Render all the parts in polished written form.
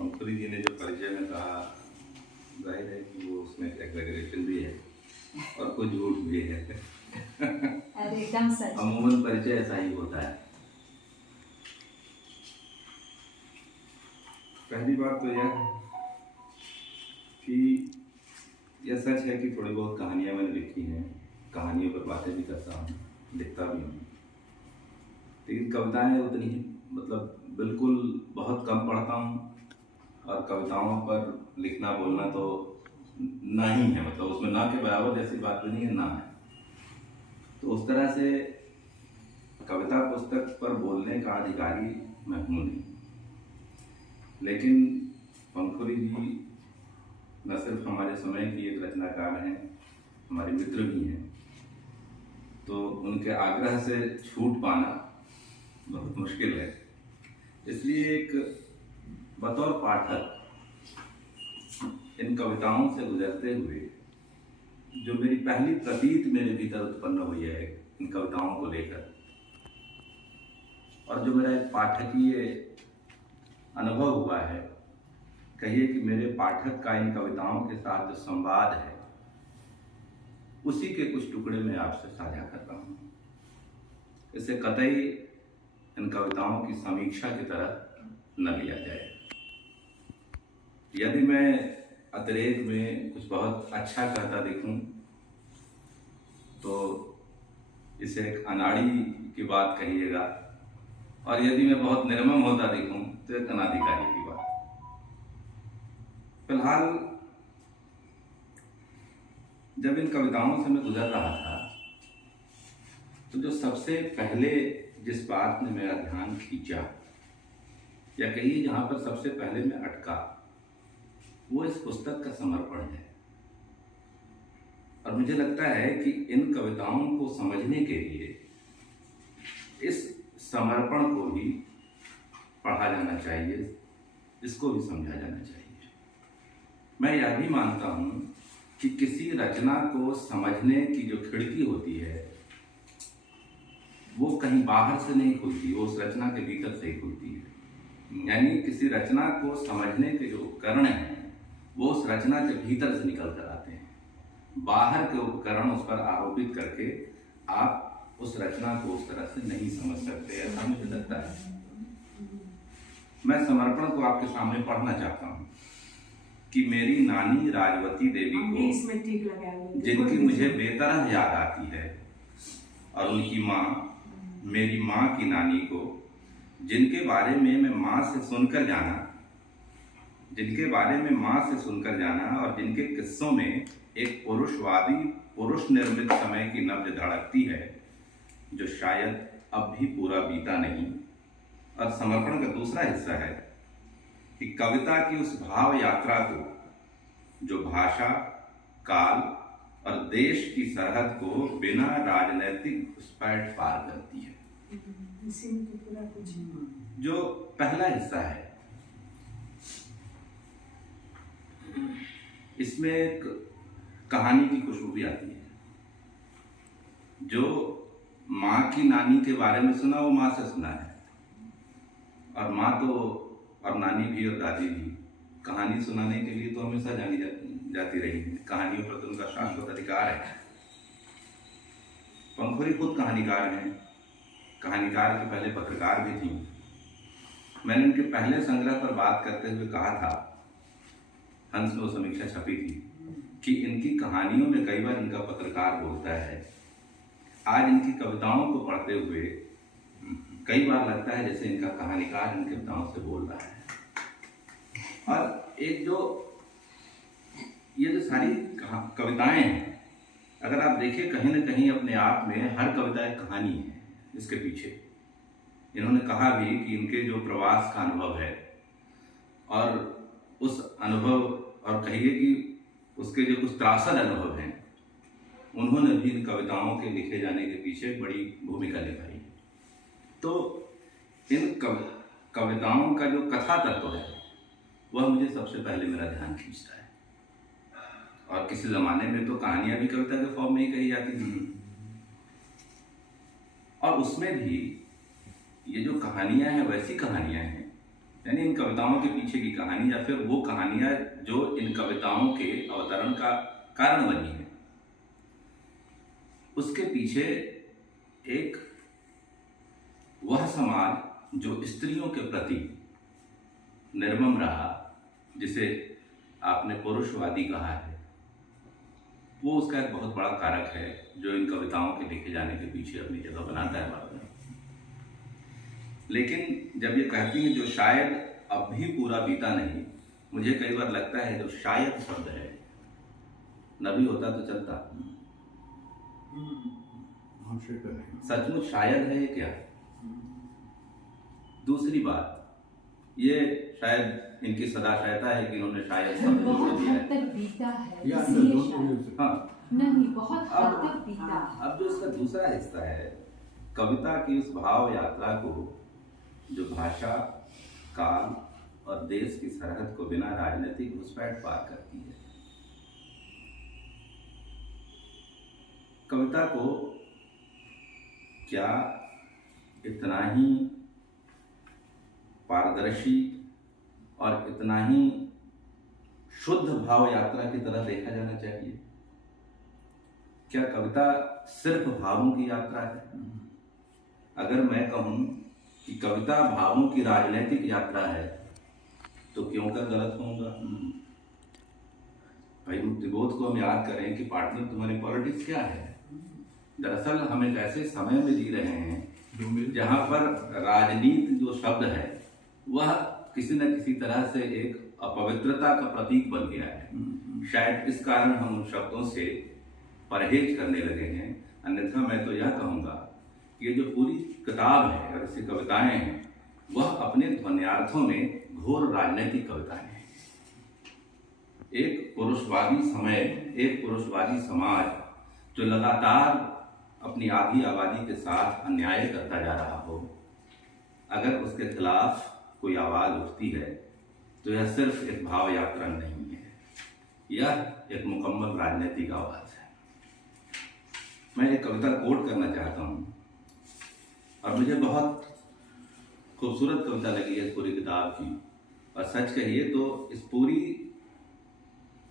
पंखुरी जी ने जो परिचय में कहा, जाहिर है कि वो उसमें एग्जैगरेशन भी है और कुछ झूठ भी है। अरे एकदम सच। अमूमन परिचय ऐसा ही होता है। पहली बात तो यह है कि यह सच है कि थोड़ी बहुत कहानियाँ मैंने लिखी हैं, कहानियों पर बातें भी करता हूँ, लिखता भी हूँ, लेकिन कविताएं उतनी ही बिल्कुल बहुत कम पढ़ता हूँ। और कविताओं पर लिखना बोलना तो ना ही है, उसमें ना के बराबर जैसी बात भी नहीं है, ना है। तो उस तरह से कविता पुस्तक पर बोलने का अधिकारी मैं हूँ नहीं। लेकिन पंखुरी जी न सिर्फ हमारे समय की एक रचनाकार हैं, हमारे मित्र भी हैं, तो उनके आग्रह से छूट पाना बहुत मुश्किल है। इसलिए एक बतौर पाठक इन कविताओं से गुजरते हुए जो मेरी पहली प्रतीत मेरे भीतर उत्पन्न हुई है इन कविताओं को लेकर, और जो मेरा एक पाठकीय अनुभव हुआ है, कहिए कि मेरे पाठक का इन कविताओं के साथ जो संवाद है, उसी के कुछ टुकड़े मैं आपसे साझा करता हूँ। इसे कतई इन कविताओं की समीक्षा की तरह न लिया जाए। यदि मैं अतिरेक में कुछ बहुत अच्छा कहता दिखूं तो इसे एक अनाड़ी की बात कहिएगा, और यदि मैं बहुत निर्मम होता दिखूं तो एक अनाधिकारी की बात। फिलहाल जब इन कविताओं से मैं गुजर रहा था तो जो सबसे पहले जिस बात ने मेरा ध्यान खींचा, या कहिए जहां पर सबसे पहले मैं अटका, वो इस पुस्तक का समर्पण है। और मुझे लगता है कि इन कविताओं को समझने के लिए इस समर्पण को भी पढ़ा जाना चाहिए, इसको भी समझा जाना चाहिए। मैं यह भी मानता हूं कि किसी रचना को समझने की जो खिड़की होती है वो कहीं बाहर से नहीं खुलती, वो उस रचना के भीतर से ही खुलती है। यानी किसी रचना को समझने के जो उपकरण हैं वो उस रचना के भीतर से निकल कर आते हैं। बाहर के उपकरण उस पर आरोपित करके आप उस रचना को उस तरह से नहीं समझ सकते, ऐसा मुझे लगता है। मैं समर्पण को आपके सामने पढ़ना चाहता हूँ कि मेरी नानी राजवती देवी को, जिनकी मुझे बेतरह याद आती है, और उनकी माँ मेरी माँ की नानी को, जिनके बारे में मैं माँ से सुनकर जाना और जिनके किस्सों में एक पुरुषवादी पुरुष निर्मित समय की नब्ज धड़कती है जो शायद अब भी पूरा बीता नहीं। और समर्पण का दूसरा हिस्सा है कि कविता की उस भाव यात्रा को जो भाषा, काल और देश की सरहद को बिना राजनैतिक घुसपैठ पार करती है। जो पहला हिस्सा है, इसमें एक कहानी की खुशबू भी आती है। जो माँ की नानी के बारे में सुना वो माँ से सुना है, और माँ तो, और नानी भी और दादी भी कहानी सुनाने के लिए तो हमेशा जानी जाती रही है। कहानियों पर तो उनका शाश्वत अधिकार है। पंखुरी खुद कहानीकार हैं, कहानीकार के पहले पत्रकार भी थी। मैंने इनके पहले संग्रह पर बात करते हुए कहा था, हंस में वो समीक्षा छपी थी, कि इनकी कहानियों में कई बार इनका पत्रकार बोलता है। आज इनकी कविताओं को पढ़ते हुए कई बार लगता है जैसे इनका कहानीकार इन कविताओं से बोल रहा है। और एक जो ये जो सारी कविताएं हैं, अगर आप देखिए कहीं ना कहीं अपने आप में हर कविता एक कहानी है इसके पीछे। इन्होंने कहा भी कि इनके जो प्रवास का अनुभव है, और उस अनुभव, और कहिए कि उसके जो कुछ त्रासद अनुभव हैं, उन्होंने भी इन कविताओं के लिखे जाने के पीछे बड़ी भूमिका निभाई। तो इन कविताओं का जो कथा तत्व है वह मुझे सबसे पहले मेरा ध्यान खींचता है। और किसी ज़माने में तो कहानियां भी कविता के फॉर्म में ही कही जाती थी, और उसमें भी ये जो कहानियां हैं वैसी कहानियां हैं यानी इन कविताओं के पीछे की कहानी या फिर वो कहानियां जो इन कविताओं के अवतरण का कारण बनी है, उसके पीछे एक वह समाज जो स्त्रियों के प्रति निर्मम रहा, जिसे आपने पुरुषवादी कहा है, वो उसका एक बहुत बड़ा कारक है जो इन कविताओं के लिखे जाने के पीछे अपनी जगह बनाता है बाद में। लेकिन जब ये कहती हैं जो शायद अब भी पूरा बीता नहीं, मुझे कई बार लगता है जो शायद शब्द है, नबी होता तो चलता, सचमुच शायद है ये क्या? दूसरी बात, ये शायद इनकी सदाशयता है कि इन्होंने शायद शब्द जोड़ बहुत दिया हद है। तक बीता है, या इसलिए शायद हाँ, नहीं, बहुत हद तक बीता है। अब जो इसका दूसरा हिस्सा है, कविता की उस भाव यात्रा को जो भाषा, काल और देश की सरहद को बिना राजनीतिक घुसपैठ पार करती है। कविता को क्या इतना ही पारदर्शी और इतना ही शुद्ध भाव यात्रा की तरह देखा जाना चाहिए? क्या कविता सिर्फ भावों की यात्रा है? अगर मैं कहूं कि कविता भावों की राजनीतिक यात्रा है तो क्यों कर गलत होऊंगा? भाई मुक्तिबोध को हम याद करें कि पार्टनर तुम्हारी पॉलिटिक्स क्या है। दरअसल हम एक ऐसे समय में जी रहे हैं जहां पर राजनीति जो शब्द है वह किसी न किसी तरह से एक अपवित्रता का प्रतीक बन गया है। शायद इस कारण हम उन शब्दों से परहेज करने लगे हैं। अन्यथा मैं तो यह कहूँगा कि ये जो पूरी किताब है और इसकी कविताएं हैं वह अपने ध्वन्यार्थों में घोर राजनीतिक कविताएं हैं। एक पुरुषवादी समय, एक पुरुषवादी समाज जो लगातार अपनी आधी आबादी के साथ अन्याय करता जा रहा हो, अगर उसके खिलाफ कोई आवाज उठती है तो यह सिर्फ एक भाव यात्रा नहीं है, यह एक मुकम्मल राजनीतिक आवाज है। मैं एक कविता कोट करना चाहता हूँ और मुझे बहुत खूबसूरत कविता लगी है इस पूरी किताब की। और सच कहिए तो इस पूरी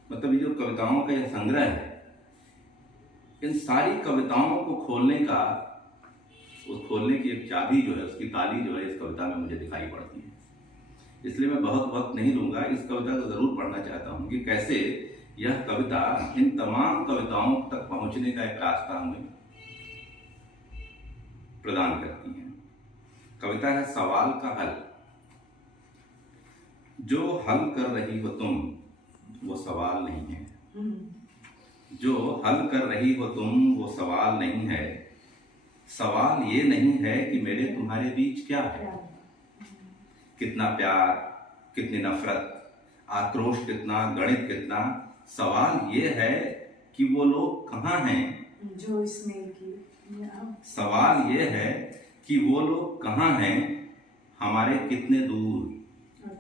मतलब ये जो कविताओं का यह संग्रह है, इन सारी कविताओं को खोलने की एक चाबी जो है, उसकी ताली जो है इस कविता में मुझे दिखाई पड़ती है। इसलिए मैं बहुत वक्त नहीं लूंगा, इस कविता को जरूर पढ़ना चाहता हूँ कि कैसे यह कविता इन तमाम कविताओं तक पहुंचने का एक रास्ता हमें प्रदान करती है। कविता है सवाल का हल। जो हल कर रही हो तुम वो सवाल नहीं है, जो हल कर रही हो तुम वो सवाल नहीं है। सवाल ये नहीं है कि मेरे तुम्हारे बीच क्या है, कितना प्यार, कितनी नफरत, आक्रोश कितना, गणित कितना। सवाल ये है कि वो लोग कहाँ हैं जो इसमें की। सवाल ये है कि वो लोग कहाँ हैं, हमारे कितने दूर,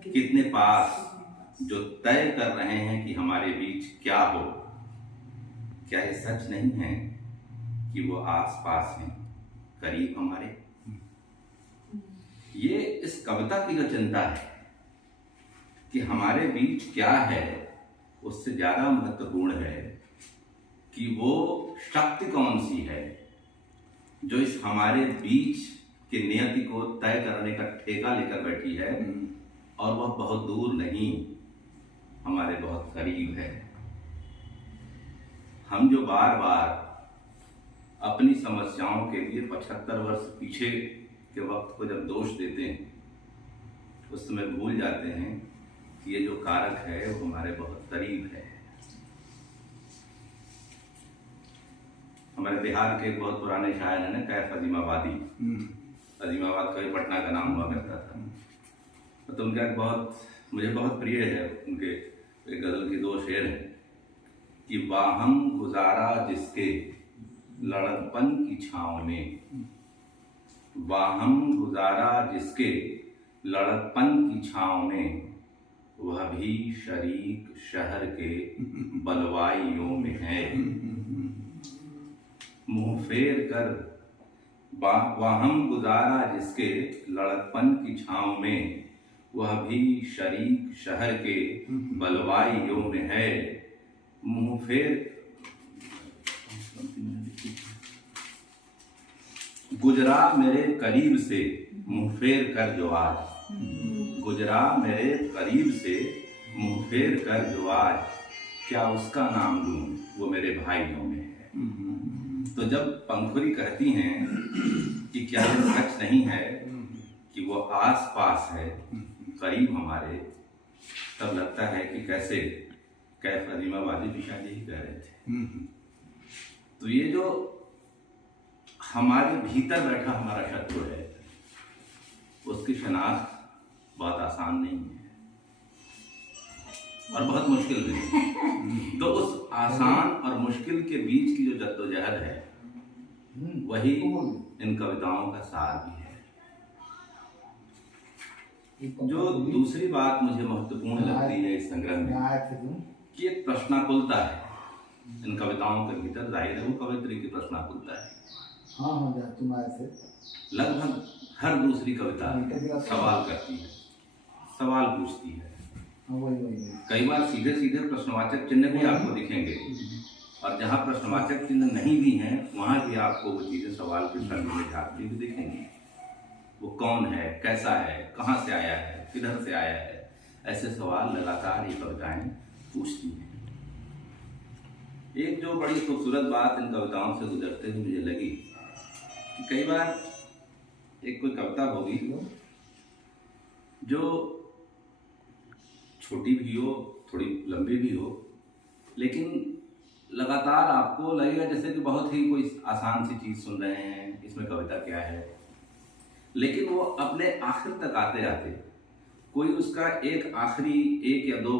कितने पास, जो तय कर रहे हैं कि हमारे बीच क्या हो। क्या ये सच नहीं है कि वो आस पास हैं, करीब हमारे? ये इस कविता की जो चिंता है कि हमारे बीच क्या है, उससे ज्यादा महत्वपूर्ण है कि वो शक्ति कौन सी है जो इस हमारे बीच की नियति को तय करने का ठेका लेकर बैठी है, और वह बहुत दूर नहीं, हमारे बहुत करीब है। हम जो बार बार अपनी समस्याओं के लिए 75 वर्ष पीछे के वक्त को जब दोष देते हैं, उस समय भूल जाते हैं कि ये जो कारक है वो हमारे बहुत करीब है। हमारे बिहार के एक बहुत पुराने शायर है ना, कैफ अजीमाबादी। अजीमाबाद कभी पटना का नाम हुआ करता था। तो उनका बहुत मुझे बहुत प्रिय है, उनके एक गजल की 2 शेर हैं कि वाहम गुजारा जिसके लड़कपन की छाँव में, वाहम गुजारा जिसके लड़कपन की छाँव में, वह भी शरीक शहर के बलवाइयों में है। मुंह फेर कर वाहम गुजारा जिसके लड़कपन की छाँव में, वह भी शरीक शहर के बलवाइयों में है। मुंह फेर गुजरा मेरे करीब से मुंह फेर कर जो आज, गुजरा मेरे करीब से मुंह फेर कर जो आज, क्या उसका नाम लूं वो मेरे भाइयों में है। तो जब पंखुरी कहती हैं कि क्या ये सच नहीं है कि वो आस पास है, करीब हमारे, तब लगता है कि कैसे कैफ अजीमाबादी पिशा जी ही कह रहे थे। तो ये जो हमारे भीतर बैठा हमारा शत्रु है, उसकी शनाख्त बहुत आसान नहीं है और बहुत मुश्किल भी है। तो उस आसान और मुश्किल के बीच की जो जद्दोजहद है, वही इन कविताओं का सार भी है। जो दूसरी बात मुझे महत्वपूर्ण लगती है इस संग्रह में, कि एक प्रश्नाकुलता है इन कविताओं के भीतर। जाहिर है वो कवित्री की प्रश्नाकुलता है। लगभग हर दूसरी कविता सवाल करती है, सवाल पूछती है। कई बार सीधे सीधे प्रश्नवाचक चिन्ह भी आपको दिखेंगे, और जहाँ प्रश्नवाचक चिन्ह नहीं भी हैं वहाँ भी आपको वो चीजें सवाल के शब्द में झांकती हुई दिखेंगी। वो कौन है, कैसा है, कहाँ से आया है, किधर से आया है, ऐसे सवाल लगातार ये कविताएं पूछती हैं। एक जो बड़ी खूबसूरत बात इन कविताओं से गुजरते हुए मुझे लगी कि कई बार एक कोई कविता होगी जो छोटी भी हो, थोड़ी लंबी भी हो, लेकिन लगातार आपको लगेगा जैसे कि बहुत ही कोई आसान सी चीज सुन रहे हैं, इसमें कविता क्या है। लेकिन वो अपने आखिर तक आते आते कोई उसका एक आखिरी 1 या 2